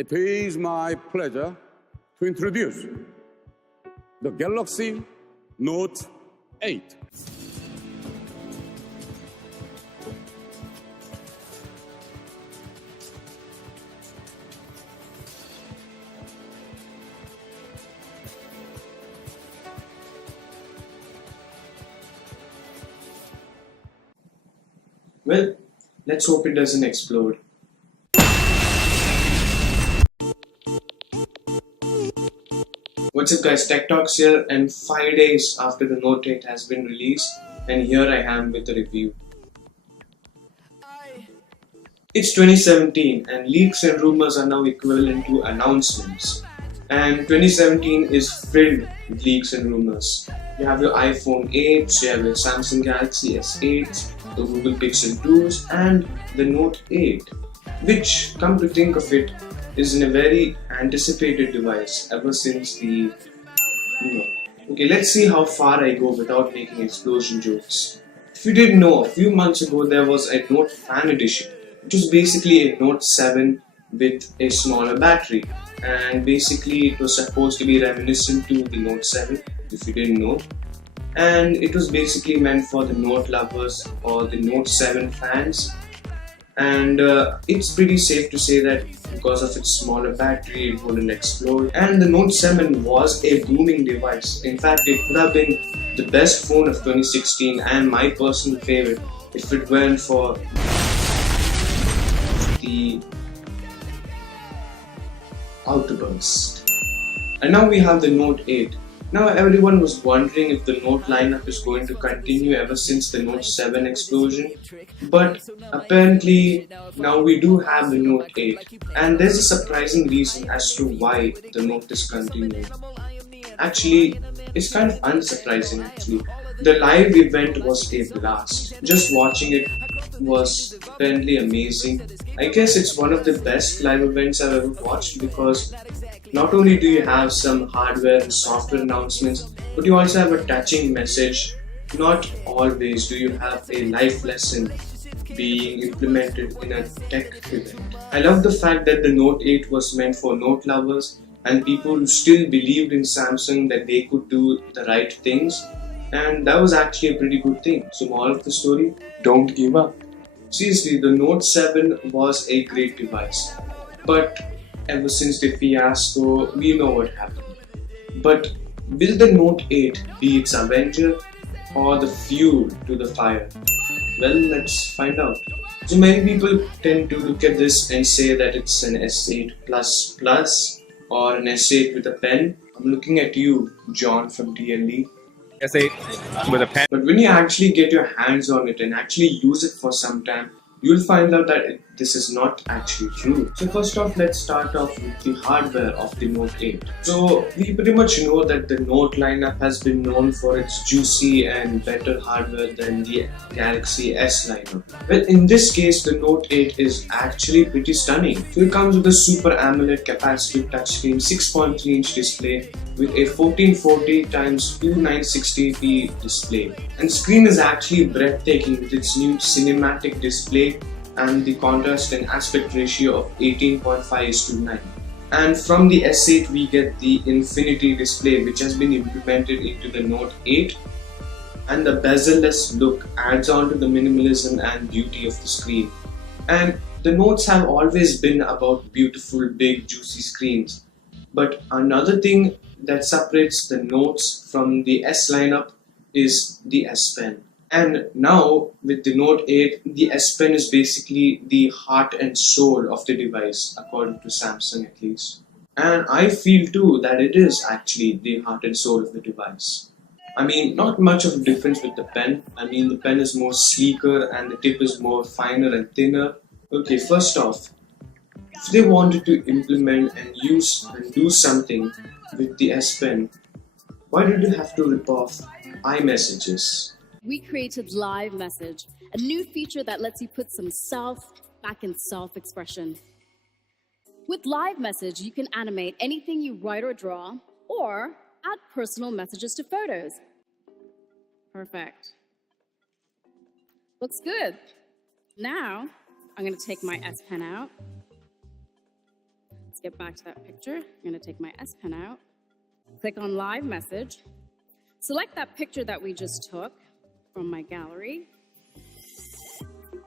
It is my pleasure to introduce the Galaxy Note 8. Well, let's hope it doesn't explode. What's up guys, Tech Talks here, and 5 days after the Note 8 has been released, and here I am with a review. It's 2017 and leaks and rumors are now equivalent to announcements. And 2017 is filled with leaks and rumors. You have your iPhone 8, you have your Samsung Galaxy S8, the Google Pixel 2s and the Note 8, which, come to think of it, is in a very anticipated device ever since the... Okay, let's see how far I go without making explosion jokes. If you didn't know, a few months ago there was a Note Fan Edition, which was basically a Note 7 with a smaller battery, and basically it was supposed to be reminiscent to the Note 7, if you didn't know, and it was basically meant for the Note lovers or the Note 7 fans. And it's pretty safe to say that because of its smaller battery it wouldn't explode, and the Note 7 was a booming device. In fact, it could have been the best phone of 2016 and my personal favorite if it weren't for the outburst. And now we have the Note 8. Now everyone was wondering if the Note lineup is going to continue ever since the Note 7 explosion, but apparently now we do have the Note 8, and there's a surprising reason as to why the Note is continuing. Actually, it's kind of unsurprising actually. The live event was a blast. Just watching it was apparently amazing. I guess it's one of the best live events I've ever watched, because not only do you have some hardware and software announcements, but you also have a touching message. Not always do you have a life lesson being implemented in a tech event. I love the fact that the Note 8 was meant for Note lovers and people who still believed in Samsung that they could do the right things, and that was actually a pretty good thing. So moral of the story, don't give up. Seriously, the Note 7 was a great device, but ever since the fiasco, we know what happened. But will the Note 8 be its avenger or the fuel to the fire? Well, let's find out. So many people tend to look at this and say that it's an S8 Plus Plus or an S8 with a pen. I'm looking at you, John from TLD. S8 with a pen. But when you actually get your hands on it and actually use it for some time, you'll find out that this is not actually true. So first off, let's start off with the hardware of the Note 8. So we pretty much know that the Note lineup has been known for its juicy and better hardware than the Galaxy S lineup. Well, in this case, the Note 8 is actually pretty stunning. So it comes with a Super AMOLED capacitive touchscreen 6.3-inch display with a 1440x2960p display. And the screen is actually breathtaking with its new cinematic display and the contrast and aspect ratio of 18.5:9. And from the S8 we get the Infinity display, which has been implemented into the Note 8, and the bezel-less look adds on to the minimalism and beauty of the screen. And the Notes have always been about beautiful, big, juicy screens. But another thing that separates the Notes from the S lineup is the S Pen. And now with the Note 8, the S Pen is basically the heart and soul of the device, according to Samsung at least. And I feel too that it is actually the heart and soul of the device. I mean, not much of a difference with the pen. I mean, the pen is more sleeker and the tip is more finer and thinner. Okay, first off, if they wanted to implement and use and do something with the S Pen, why did you have to rip off iMessages? We created Live Message, a new feature that lets you put some self back in self-expression. With Live Message, you can animate anything you write or draw, or add personal messages to photos. Perfect. Looks good. Now, I'm going to take my S Pen out. let's get back to that picture. I'm going to take my S Pen out, click on Live Message, select that picture that we just took from my gallery. I'm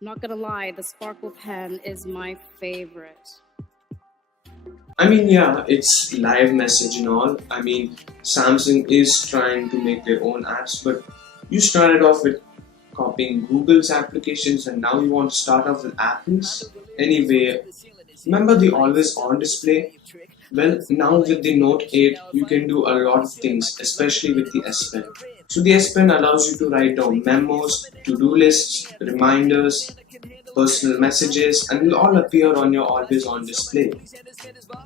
not going to lie, the sparkle pen is my favorite. I mean, yeah, it's live message and all. I mean, Samsung is trying to make their own apps, but you started off with copying Google's applications and now you want to start off with Apple's? Anyway, remember the always on display? Well, now with the Note 8, you can do a lot of things, especially with the S Pen. So the S Pen allows you to write down memos, to-do lists, reminders, personal messages, and will all appear on your always on display.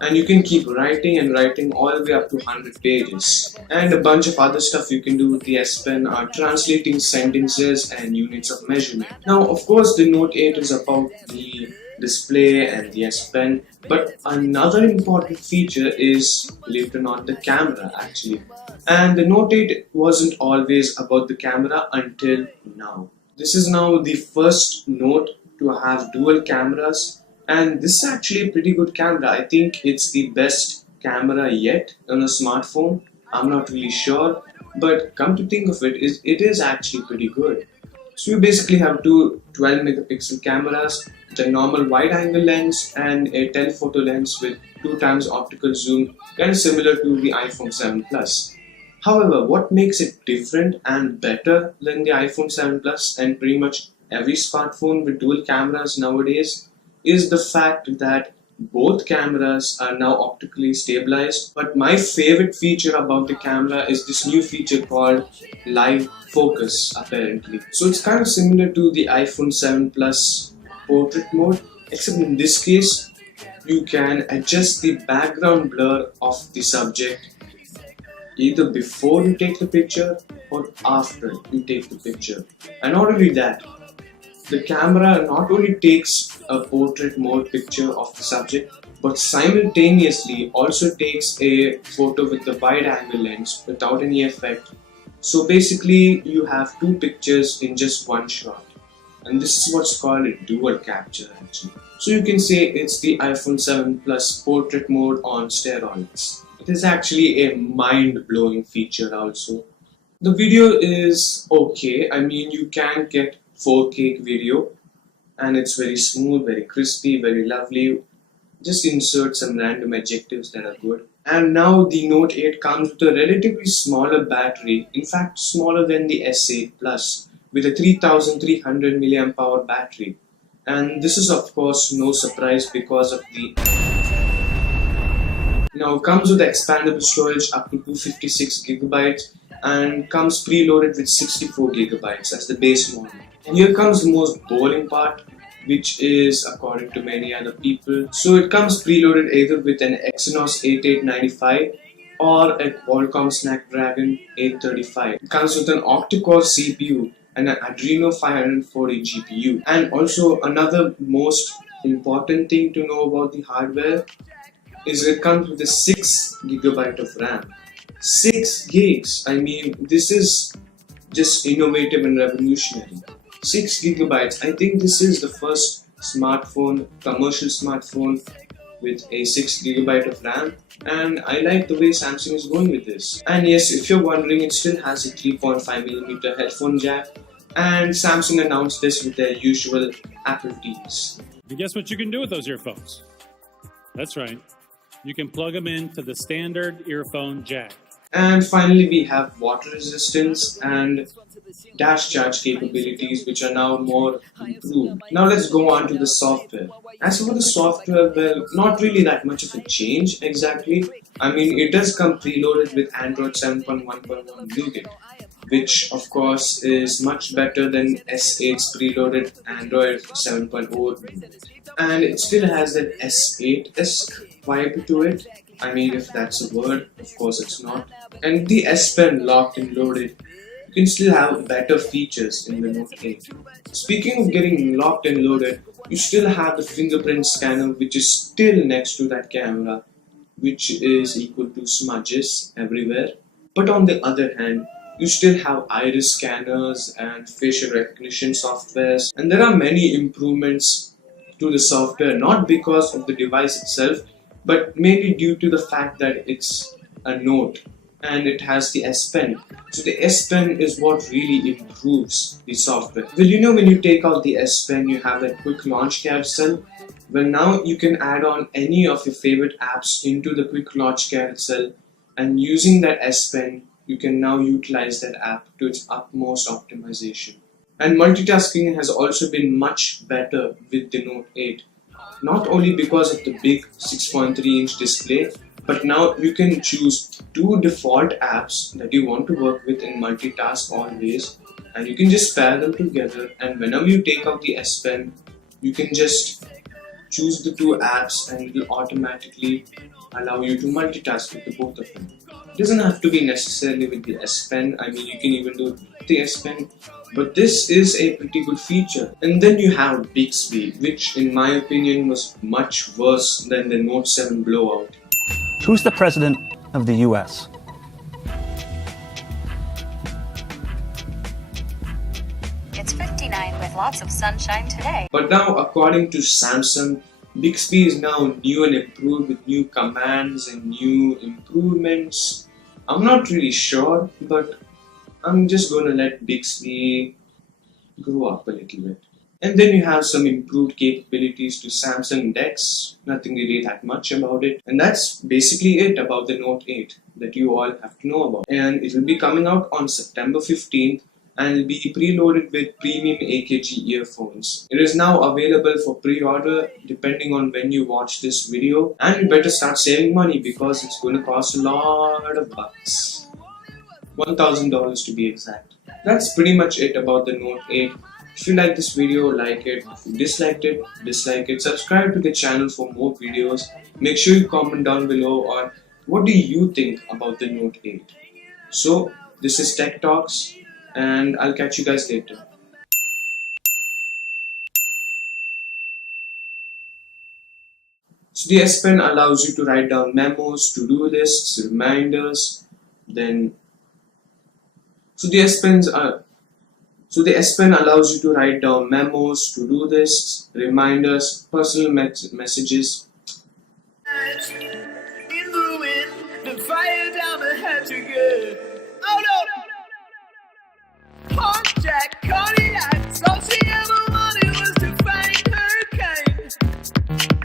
And you can keep writing and writing all the way up to 100 pages. And a bunch of other stuff you can do with the S Pen are translating sentences and units of measurement. Now, of course, the Note 8 is about the display and the S Pen, but another important feature is, believe it or not, the camera actually. And the Note 8 wasn't always about the camera until now. This is now the first Note to have dual cameras, and this is actually a pretty good camera. I think it's the best camera yet on a smartphone. I'm not really sure, but come to think of it, it is actually pretty good. So you basically have two 12 megapixel cameras with a normal wide angle lens and a telephoto lens with 2 times optical zoom, kind of similar to the iPhone 7 Plus. However, what makes it different and better than the iPhone 7 Plus and pretty much every smartphone with dual cameras nowadays is the fact that both cameras are now optically stabilized. But my favorite feature about the camera is this new feature called live focus, apparently. So it's kind of similar to the iPhone 7 Plus portrait mode, except in this case you can adjust the background blur of the subject either before you take the picture or after you take the picture. And not only that, the camera not only takes a portrait mode picture of the subject, but simultaneously also takes a photo with the wide angle lens without any effect. So basically you have 2 pictures in just one shot. And this is what's called a dual capture actually. So you can say it's the iPhone 7 Plus portrait mode on steroids. It is actually a mind-blowing feature also. The video is okay. I mean, you can get 4K video and it's very smooth, very crispy, very lovely. Just insert some random adjectives that are good. And now the Note 8 comes with a relatively smaller battery, in fact smaller than the S8 Plus, with a 3300 mAh battery. And this is of course no surprise because of the... Now it comes with expandable storage up to 256 gigabytes and comes preloaded with 64 gigabytes as the base model. And here comes the most boring part, which is according to many other people. So it comes preloaded either with an Exynos 8895 or a Qualcomm Snapdragon 835. It comes with an octa-core CPU and an Adreno 540 GPU. And also another most important thing to know about the hardware is it comes with a 6 GB of RAM. 6 gigs. I mean, this is just innovative and revolutionary. 6 gigabytes. I think this is the first smartphone, commercial smartphone with a 6 gigabyte of RAM, and I like the way Samsung is going with this. And yes, if you're wondering, it still has a 3.5mm headphone jack, and Samsung announced this with their usual Apple tease. And guess what you can do with those earphones? That's right. You can plug them into the standard earphone jack. And finally, we have water resistance and dash charge capabilities, which are now more improved. Now let's go on to the software. As for the software, well, not really that much of a change exactly. I mean, it does come preloaded with Android 7.1.1 Nougat, which of course is much better than S8's preloaded Android 7.0. And it still has that S8-esque vibe to it. I mean, if that's a word, of course it's not. And the S Pen locked and loaded, you can still have better features in the Note 8. Speaking of getting locked and loaded, you still have the fingerprint scanner, which is still next to that camera, which is equal to smudges everywhere. But on the other hand, you still have iris scanners and facial recognition softwares, and there are many improvements to the software, not because of the device itself, but mainly due to the fact that it's a Note and it has the S Pen. So the S Pen is what really improves the software. Well, you know, when you take out the S Pen, you have that quick launch carousel. Well, now you can add on any of your favorite apps into the quick launch carousel, and using that S Pen, you can now utilize that app to its utmost optimization. And multitasking has also been much better with the Note 8. Not only because of the big 6.3-inch display, but now you can choose 2 default apps that you want to work with in multitask always, and you can just pair them together, and whenever you take out the S Pen, you can just choose the 2 apps and it will automatically allow you to multitask with the both of them. It doesn't have to be necessarily with the S Pen. I mean, you can even do the S Pen, but this is a pretty good feature. And then you have Bixby, which in my opinion was much worse than the Note 7 blowout. Who's the president of the US? It's 59 with lots of sunshine today. But now, according to Samsung, Bixby is now new and improved with new commands and new improvements. I'm not really sure, but I'm just gonna let Bixby grow up a little bit. And then you have some improved capabilities to Samsung DeX, nothing really that much about it. And that's basically it about the Note 8 that you all have to know about. And it will be coming out on September 15th and will be preloaded with premium AKG earphones. It is now available for pre-order depending on when you watch this video. And you better start saving money because it's going to cost a lot of bucks. $1,000 to be exact. That's pretty much it about the Note 8. If you like this video, like it. If you disliked it, dislike it. Subscribe to the channel for more videos. Make sure you comment down below on what do you think about the Note 8. So, this is Tech Talks, and I'll catch you guys later. So the S Pen allows you to write down memos, to-do lists, reminders, then the S Pen allows you to write down memos, to-do lists, reminders, personal messages. In the wind, the fire down the hatch again.